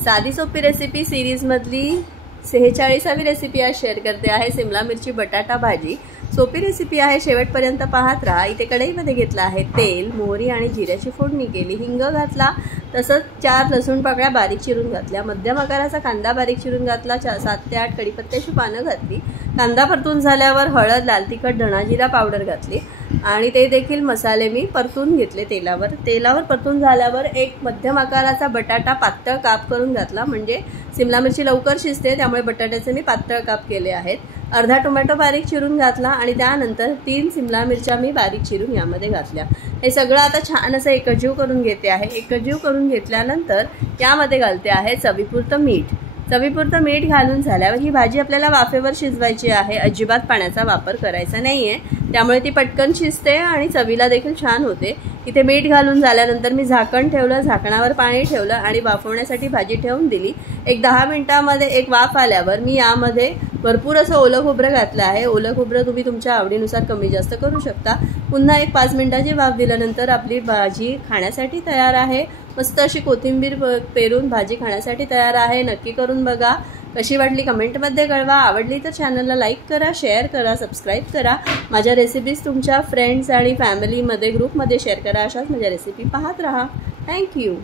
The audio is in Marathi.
साधी सोपी रेसिपी सीरीज मधली 46वी रेसिपी आज शेअर करते आहे। शिमला मिरची बटाटा भाजी सोपी रेसिपी आहे, शेवटपर्यंत पाहत राहा। इथे कढईमध्ये घेतला आहे तेल, मोहरी आणि जिऱ्याची फोडणी केली, हिंग घातला, तसंच 4 लसूण पाकळ्या बारीक चिरून घातल्या, मध्यम आकाराचा कांदा बारीक चिरून घातला, 7 ते 8 कढीपत्त्याची पानं घातली, कांदा परतून झाल्यावर हळद, लाल तिखट, धना जिरा पावडर घातली आणि ते देखील मसाले मी परतून घेतले तेलावर परतून झाल्यावर एक मध्यम आकाराचा बटाटा पातळ काप करून घातला, म्हणजे शिमला मिरची लवकर शिजते त्यामुळे बटाट्याचे मी पातळ काप केले आहेत। अर्धा टोमॅटो बारीक चिरून घातला आणि त्यानंतर 3 शिमला मिरच्या मी बारीक चिरून यामध्ये घातल्या। हे सगळं आता छान असं एकजीव करून घेते आहे। एकजीव करून घेतल्यानंतर यामध्ये घालते आहे चवीपुरतं मीठ घालून झाल्यावर ही भाजी आपल्याला वाफेवर शिजवायची आहे, अजिबात पाण्याचा वापर करायचा नाहीये, त्यामुळे ती पटकन शिजते आणि चवीला देखील छान होते। इथे मीठ घालून झाल्यानंतर मी झाकण ठेवलं, झाकणावर पाणी ठेवलं आणि वाफवण्यासाठी भाजी ठेवून दिली। एक 10 मिनिटांमध्ये एक वाफ आल्यावर मी यामध्ये भरपूर असं ओलं खोबरं घातलं आहे। ओलं खोबरं तुम्ही तुमच्या आवडीनुसार कमी जास्त करू शकता। पुन्हा एक 5 मिनिटाची वाफ दिल्यानंतर आपली भाजी खाण्यासाठी तयार आहे। मस्त अशी कोथिंबीर पेरून भाजी खाण्यासाठी तयार आहे। नक्की करून बघा, कशी वाटली कमेंटमध्ये कळवा। आवडली तर चॅनलला लाईक करा, शेअर करा, सबस्क्राईब करा। माझ्या रेसिपीज तुमच्या फ्रेंड्स आणि फॅमिलीमध्ये ग्रुपमध्ये शेअर करा। अशाच माझ्या रेसिपी पाहत राहा। थँक्यू।